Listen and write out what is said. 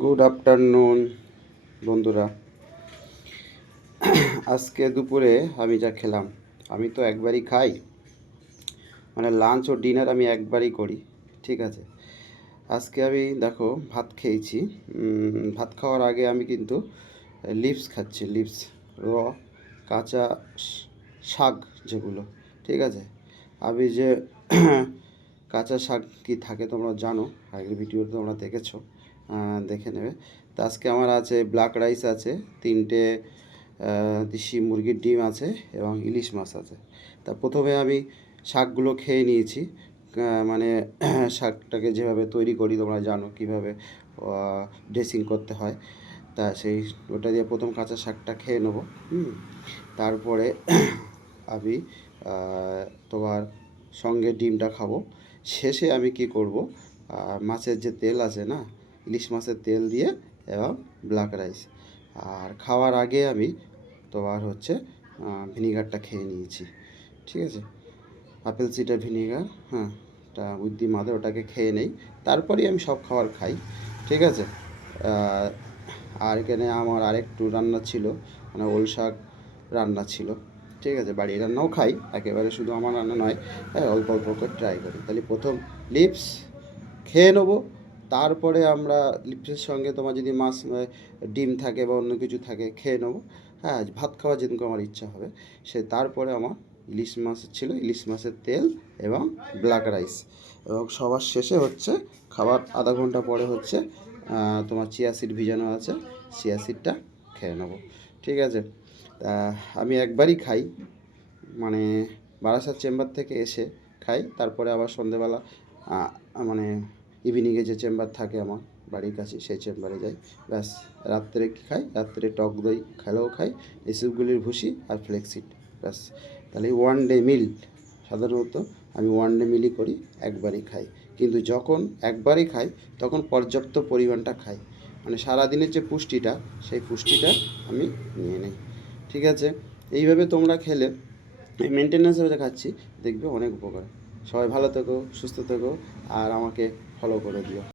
Good afternoon বন্ধুরা। আজকে দুপুরে আমি যা খেলাম, আমি তো একবারই খাই, মানে লাঞ্চ ও ডিনার আমি একবারই করি, ঠিক আছে। আজকে আমি দেখো ভাত খেয়েছি। ভাত খাওয়ার আগে আমি কিন্তু লিভস খাচ্ছি, লিভস র কাঁচা শাক যেগুলো, ঠিক আছে। আমি যে কাঁচা শাক কি থাকে তোমরা জানো, আগের ভিডিওতে তোমরা দেখেছো, দেখে নেবে। তো আজকে আমার আছে ব্ল্যাক রাইস আছে, 3টে দেশি মুরগির ডিম আছে এবং ইলিশ মাছ আছে। তা প্রথমে আমি শাকগুলো খেয়ে নিয়েছি। মানে শাকটাকে যেভাবে তৈরি করি তোমরা জানো কীভাবে ড্রেসিং করতে হয়। তা সেই ওটা দিয়ে প্রথম কাঁচা শাকটা খেয়ে নেবো। তারপরে আমি তোমার সঙ্গে ডিমটা খাবো। শেষে আমি কি করব, মাছের যে তেল আছে না, ইলিশ মাছের তেল দিয়ে এবং ব্ল্যাক রাইস। আর খাওয়ার আগে আমি তোমার হচ্ছে ভিনিগারটা খেয়ে নিয়েছি, ঠিক আছে। আপেল সিডার ভিনিগার, হ্যাঁ, ওটা উইথ দি মাদার, ওটাকে খেয়ে নেই। তারপরেই আমি সব খাবার খাই, ঠিক আছে। আর এখানে আমার আরেকটু রান্না ছিল, মানে ওল শাক রান্না ছিল, ঠিক আছে। বাড়ির রান্নাও খাই, একেবারে শুধু আমার রান্না নয়, হ্যাঁ, অল্প অল্প করে ট্রাই করি। তাহলে প্রথম লিপস খেয়ে নেবো, তারপরে আমরা লিপসের সঙ্গে তোমার যদি মাছ ডিম থাকে বা অন্য কিছু থাকে খেয়ে নেবো। হ্যাঁ, ভাত খাওয়ার যেদিনকে আমার ইচ্ছা হবে সে তারপরে আমার ইলিশ মাছ ছিল, ইলিশ মাছের তেল এবং ব্ল্যাক রাইস। এবং সবার শেষে হচ্ছে খাবার আধা ঘন্টা পরে হচ্ছে তোমার চিয়া সিড ভিজানো আছে, চিয়া সিডটা খেয়ে নেবো, ঠিক আছে। তা আমি একবারই খাই, মানে বারাসাত চেম্বার থেকে এসে খাই, তারপরে আবার সন্ধেবেলা মানে ইভিনিংয়ে যে চেম্বার থাকে আমার বাড়ির কাছে সেই চেম্বারে যাই। ব্যাস, রাত্রে কী খাই, রাত্রে টক দই খেলেও খাই, এসবগুলির ভুসি আর ফ্লেক্সিড, ব্যাস। তাহলে ওয়ান ডে মিল, সাধারণত আমি ওয়ান ডে মিলই করি, একবারই খাই। কিন্তু যখন একবারই খাই তখন পর্যাপ্ত পরিমাণটা খাই, মানে সারাদিনের যে পুষ্টিটা সেই পুষ্টিটা আমি নিয়ে নিই, ঠিক আছে। এইভাবে তোমরা খেলে, মেনটেন্যান্স হয়ে খাচ্ছি, দেখবে অনেক উপকার। সবাই ভালো থেকো, সুস্থ থেকো, আর আমাকে ফলো করে দিও।